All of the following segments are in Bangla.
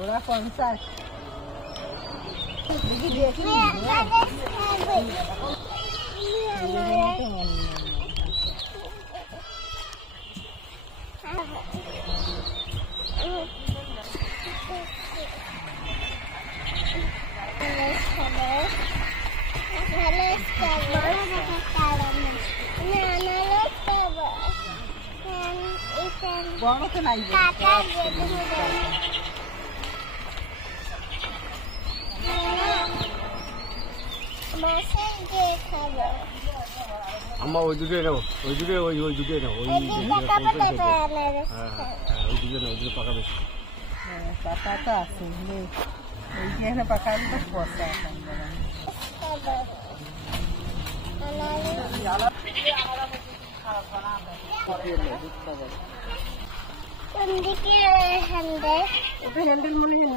ওরা 50 বড় তো নাই আম্মা ওই দুটো নাও, ওই দুটো ওই দুটো নাও, ওই দুটো নাও, ওই দুটো পাকা বেশি। পাকা তো আছে ওই যে পাকা তো বসে এখন হ্যান্ডেল মনে হয়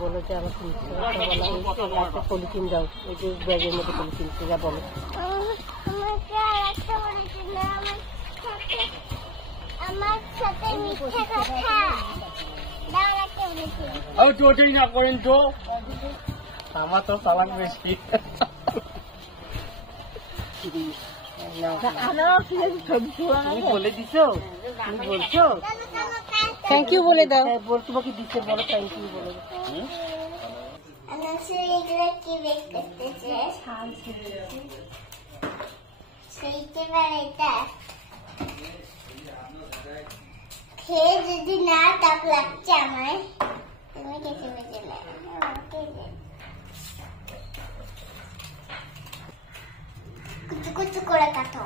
বলো যে আমার পলিথিন দাও ওই যে ব্যাগের মধ্যে পলিথিন যা বলো আমার সাথে মিথ্যা কথা চোটই না করেন তো, আমার তো চালাক বেশি। বলে দিছো, তুমি বলছো থ্যাংক ইউ বলে দাও। বল তোমাকে দিচ্ছে, বলো থ্যাংক ইউ বলে দাও। কি বেক করতেছে সেইতে এটা খেয়ে যদি না তাপ লাগছে আমার, তুমি খেতে পেতে না কুচু কুচু করে কাটো।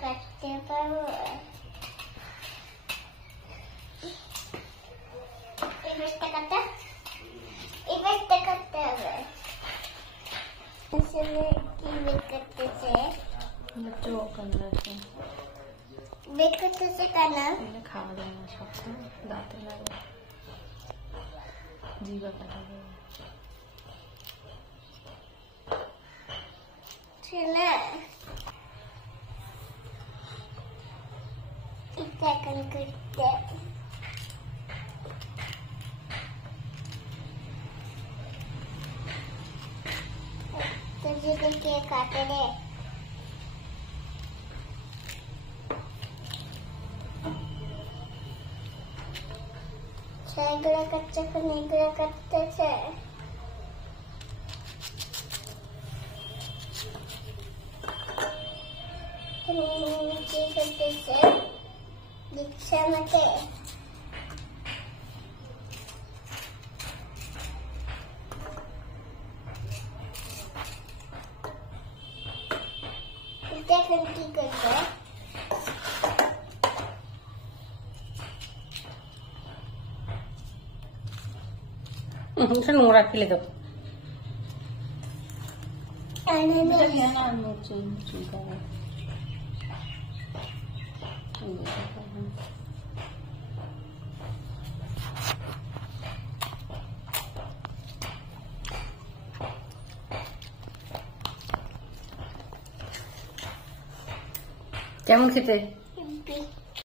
কাটতে পারবো এবারটা কাটতে হবে। কি বেক করতেছে বেক করতেছে কেন? খাওয়া যায় না, সবসময় দাঁতে লাগে, জিভে কাটা যায়। ছেলে এটা এখন করতে কে কাটে রে? এগুলো কাটছে, এখন এগুলো কাটতেছে। কি করতেছে দিচ্ছে আমাকে? এখন কি করবে? নোংরা ফেলে দেবো। কেমন খেতে?